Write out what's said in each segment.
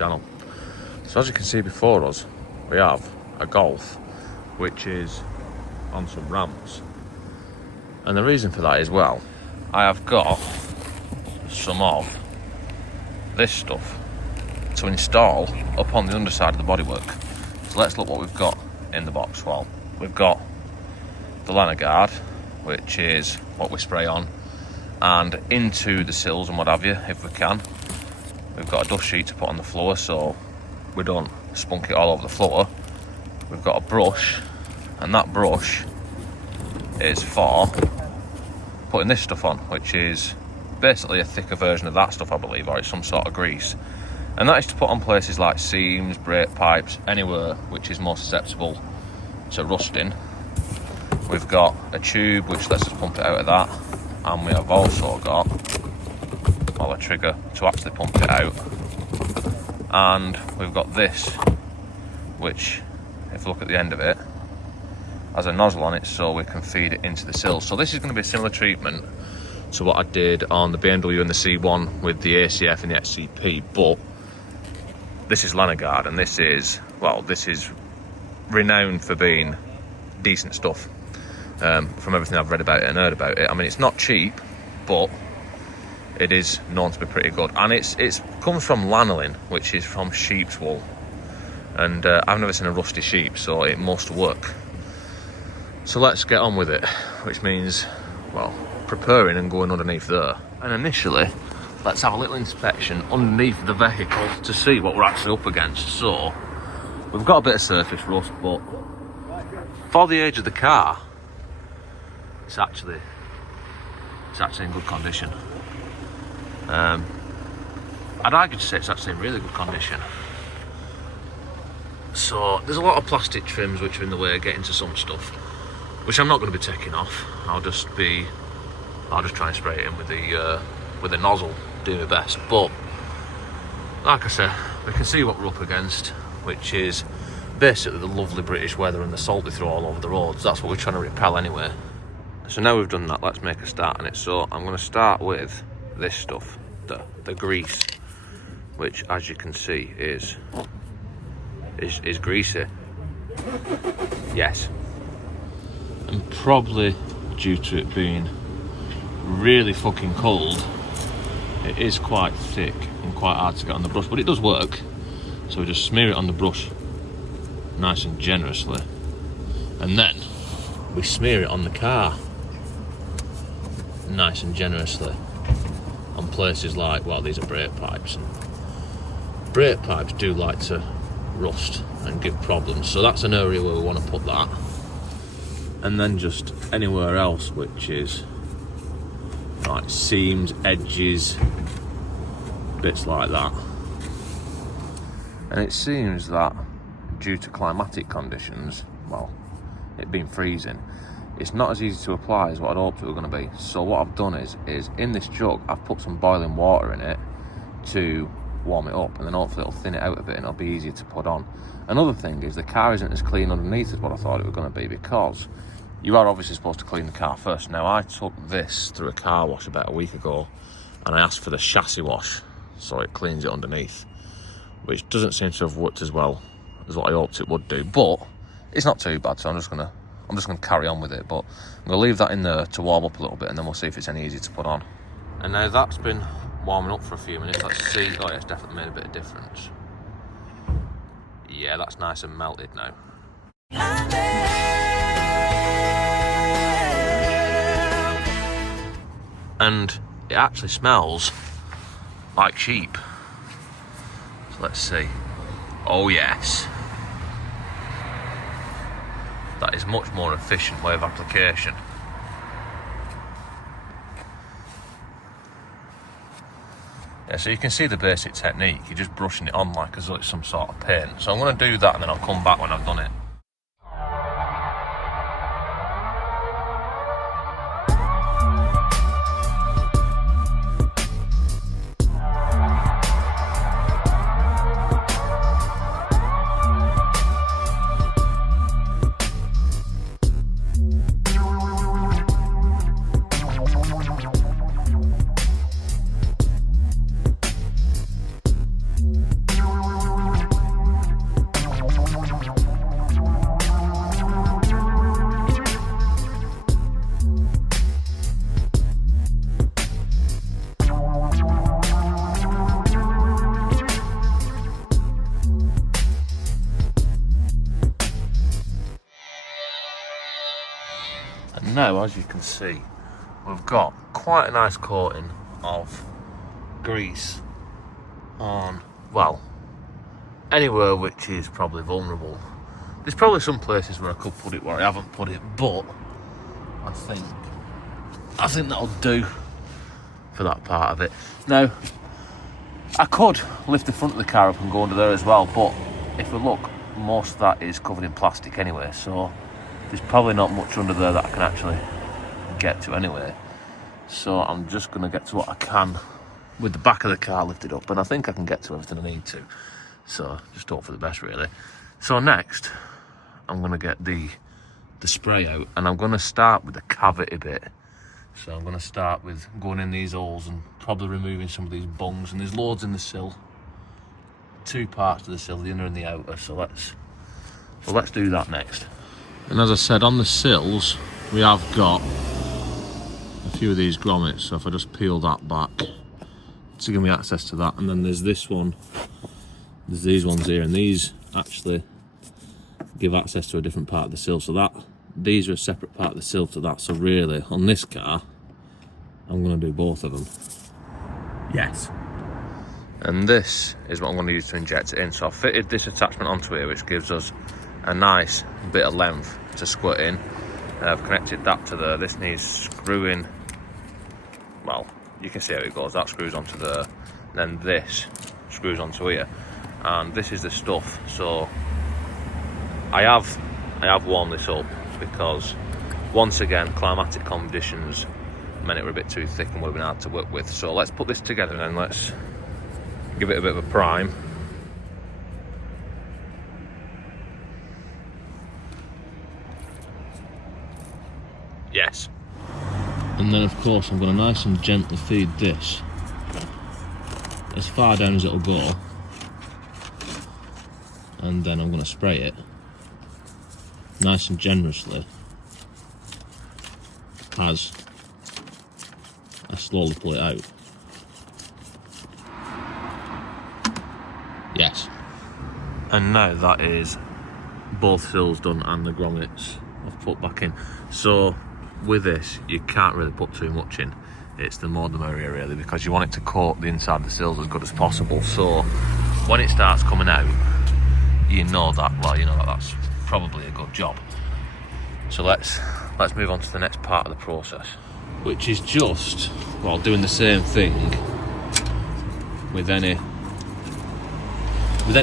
channel. So as you can see before us, we have a Golf which is on some ramps, and the reason for that is, well, I have got some of this stuff to install up on the underside of the bodywork. So let's look what we've got in the box. Well, we've got the Lanoguard, which is what we spray on and into the sills and what have you, if we can. We've got a dust sheet to put on the floor so we don't spunk it all over the floor. We've got a brush, and that brush is for putting this stuff on, which is basically a thicker version of that stuff, I believe, or it's some sort of grease. And that is to put on places like seams, brake pipes, anywhere which is more susceptible to rusting. We've got a tube which lets us pump it out of that, and we have also got, well, a trigger to actually pump it out. And we've got this, which, if you look at the end of it, has a nozzle on it so we can feed it into the sills. So this is going to be a similar treatment to what I did on the BMW and the C1 with the ACF and the XCP, but this is Lanoguard, and this is renowned for being decent stuff. From everything I've read about it and heard about it, I mean, it's not cheap, but it is known to be pretty good. And it comes from lanolin, which is from sheep's wool, and I've never seen a rusty sheep, so it must work. So let's get on with it, which means, well, preparing and going underneath there. And initially, let's have a little inspection underneath the vehicle to see what we're actually up against. So we've got a bit of surface rust, but for the age of the car, it's actually in good condition. I'd argue to say it's actually in really good condition. So there's a lot of plastic trims which are in the way of getting to some stuff, which I'm not going to be taking off. I'll just try and spray it in with a nozzle, do my best. But like I said, we can see what we're up against, which is basically the lovely British weather and the salt they throw all over the roads. That's what we're trying to repel anyway. So now we've done that, let's make a start on it. So I'm going to start with this stuff, the grease, which, as you can see, is greasy. Yes. And probably due to it being really fucking cold, it is quite thick and quite hard to get on the brush, but it does work. So we just smear it on the brush nice and generously, and then we smear it on the car nice and generously on places like, well, these are brake pipes, and brake pipes do like to rust and give problems, so that's an area where we want to put that. And then just anywhere else which is like seams, edges, bits like that. And it seems that due to climatic conditions, well, it being freezing, it's not as easy to apply as what I'd hoped it were going to be. So what I've done is in this jug, I've put some boiling water in it to warm it up, and then hopefully it'll thin it out a bit and it'll be easier to put on. Another thing is the car isn't as clean underneath as what I thought it was going to be, because you are obviously supposed to clean the car first. Now, I took this through a car wash about a week ago, and I asked for the chassis wash so it cleans it underneath, which doesn't seem to have worked as well as what I hoped it would do, but it's not too bad. So I'm just gonna carry on with it, but I'm gonna leave that in there to warm up a little bit, and then we'll see if it's any easier to put on. And now that's been warming up for a few minutes. Let's see. Oh yeah, it's definitely made a bit of difference. Yeah, that's nice and melted now. And it actually smells like sheep. So let's see. Oh yes. That is much more efficient way of application. Yeah, so you can see the basic technique. You're just brushing it on like as though it's some sort of paint. So I'm going to do that, and then I'll come back when I've done it. So as you can see, we've got quite a nice coating of grease on, well, anywhere which is probably vulnerable. There's probably some places where I could put it where I haven't put it, but I think that'll do for that part of it. Now, I could lift the front of the car up and go under there as well, but if we look, most of that is covered in plastic anyway, so there's probably not much under there that I can actually get to anyway. So I'm just going to get to what I can with the back of the car lifted up, and I think I can get to everything I need to. So just hope for the best, really. So next, I'm going to get the spray out, and I'm going to start with the cavity bit. So I'm going to start with going in these holes and probably removing some of these bungs, and there's loads in the sill. 2 parts to the sill, the inner and the outer, so let's do that next. And as I said, on the sills we have got a few of these grommets, so if I just peel that back to give me access to that, and then there's this one, there's these ones here, and these actually give access to a different part of the sill, so these are a separate part of the sill to that. So really, on this car, I'm going to do both of them. Yes. And this is what I'm going to use to inject it in. So I've fitted this attachment onto here, which gives us a nice bit of length to squirt in. And I've connected that to there. This needs screwing. Well, you can see how it goes. That screws onto there. Then this screws onto here. And this is the stuff. So I have warmed this up because, once again, climatic conditions meant it were a bit too thick and would have been hard to work with. So let's put this together and then let's give it a bit of a prime. Yes. And then of course I'm going to nice and gently feed this as far down as it'll go, and then I'm going to spray it nice and generously as I slowly pull it out. Yes. And now that is both sills done and the grommets I've put back in. So with this, you can't really put too much in. It's the more the merrier, really, because you want it to coat the inside of the sills as good as possible. So when it starts coming out, you know that that's probably a good job. So let's move on to the next part of the process, which is just, well, doing the same thing with any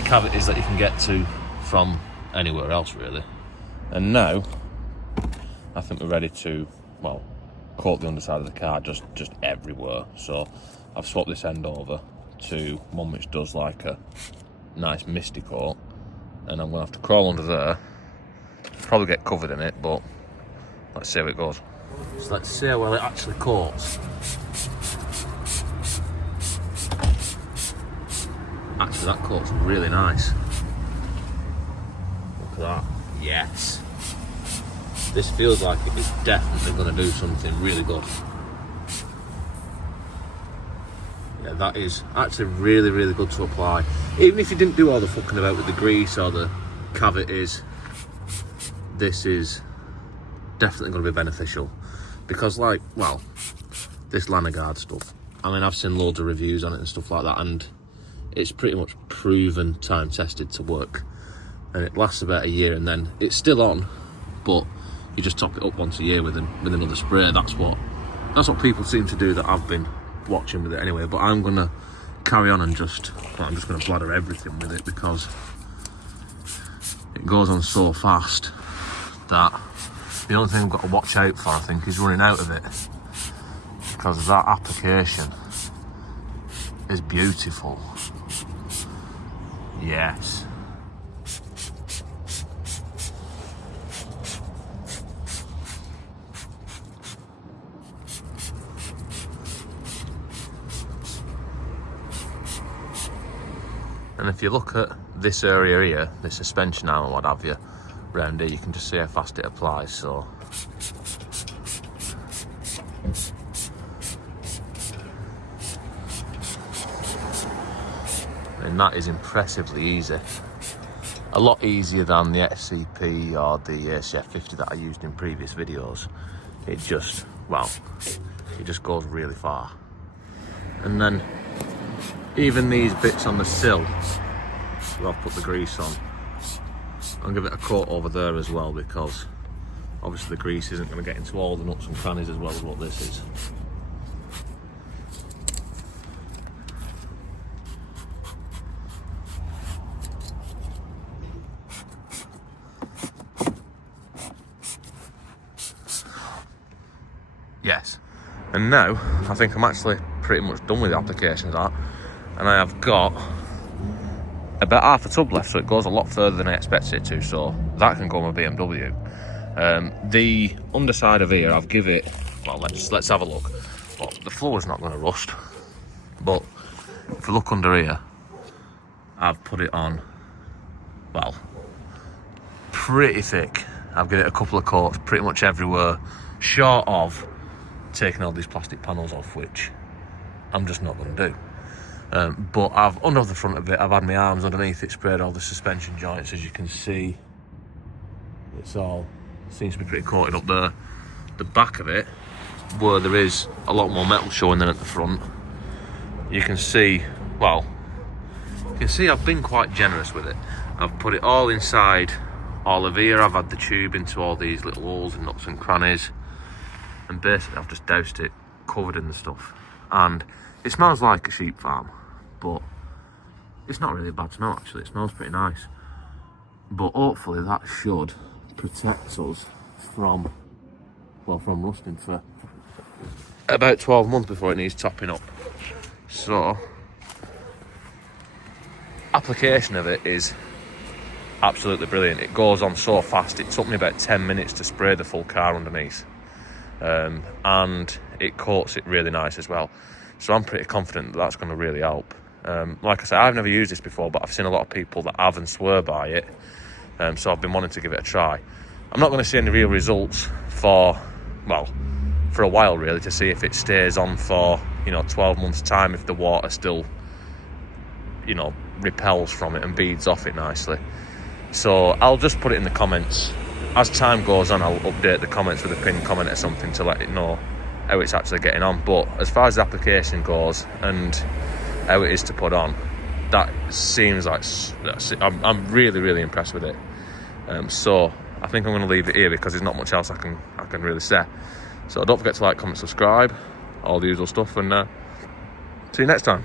cavities that you can get to from anywhere else, really. And now I think we're ready to, well, coat the underside of the car just everywhere. So I've swapped this end over to one which does like a nice misty coat, and I'm going to have to crawl under there, probably get covered in it, but let's see how it goes. So let's see how well it actually coats. Actually, that coat's really nice. Look at that. Yes. This feels like it is definitely going to do something really good. Yeah, that is actually really, really good to apply. Even if you didn't do all the fucking about with the grease or the cavities, this is definitely going to be beneficial. Because, like, well, this Lanoguard stuff, I mean, I've seen loads of reviews on it and stuff like that, and it's pretty much proven, time tested to work, and it lasts about a year, and then it's still on, but you just top it up once a year with another spray. That's what people seem to do that I've been watching with it anyway. But I'm gonna carry on and I'm just gonna bladder everything with it, because it goes on so fast that the only thing I've got to watch out for, I think, is running out of it, because that application is beautiful. Yes. And if you look at this area here, the suspension arm and what have you, around here, you can just see how fast it applies. So and that is impressively easy. A lot easier than the SCP or the ACF 50 that I used in previous videos. it just, well, it just goes really far. And then even these bits on the sill, where I've put the grease on, I'll give it a coat over there as well, because obviously the grease isn't going to get into all the nuts and crannies as well as what this is. Yes. And now, I think I'm actually pretty much done with the application of that. And I have got about half a tub left, so it goes a lot further than I expected it to, so that can go on my BMW. The underside of here, I've give it, well, let's have a look. Well, the floor is not going to rust, but if you look under here, I've put it on, well, pretty thick. I've given it a couple of coats pretty much everywhere, short of taking all these plastic panels off, which I'm just not going to do. But I've, under the front of it, I've had my arms underneath it, sprayed all the suspension joints. As you can see, it's all, seems to be pretty coated up there. The back of it, where there is a lot more metal showing than at the front, you can see, well, you can see I've been quite generous with it. I've put it all inside all of here. I've had the tube into all these little holes and nuts and crannies, and basically I've just doused it, covered in the stuff. And it smells like a sheep farm, but it's not really a bad smell actually. It smells pretty nice. But hopefully that should protect us from, well, from rusting for about 12 months before it needs topping up. So, application of it is absolutely brilliant. It goes on so fast. It took me about 10 minutes to spray the full car underneath. And it coats it really nice as well. So I'm pretty confident that that's going to really help. Like I said, I've never used this before, but I've seen a lot of people that have and swear by it. So I've been wanting to give it a try. I'm not going to see any real results for, well, for a while really, to see if it stays on for, 12 months time, if the water still, repels from it and beads off it nicely. So I'll just put it in the comments. As time goes on, I'll update the comments with a pinned comment or something to let it know how it's actually getting on. But as far as the application goes and how it is to put on, that seems like, I'm really, really impressed with it. So I think I'm going to leave it here because there's not much else I can really say. So don't forget to like, comment, subscribe, all the usual stuff, and see you next time.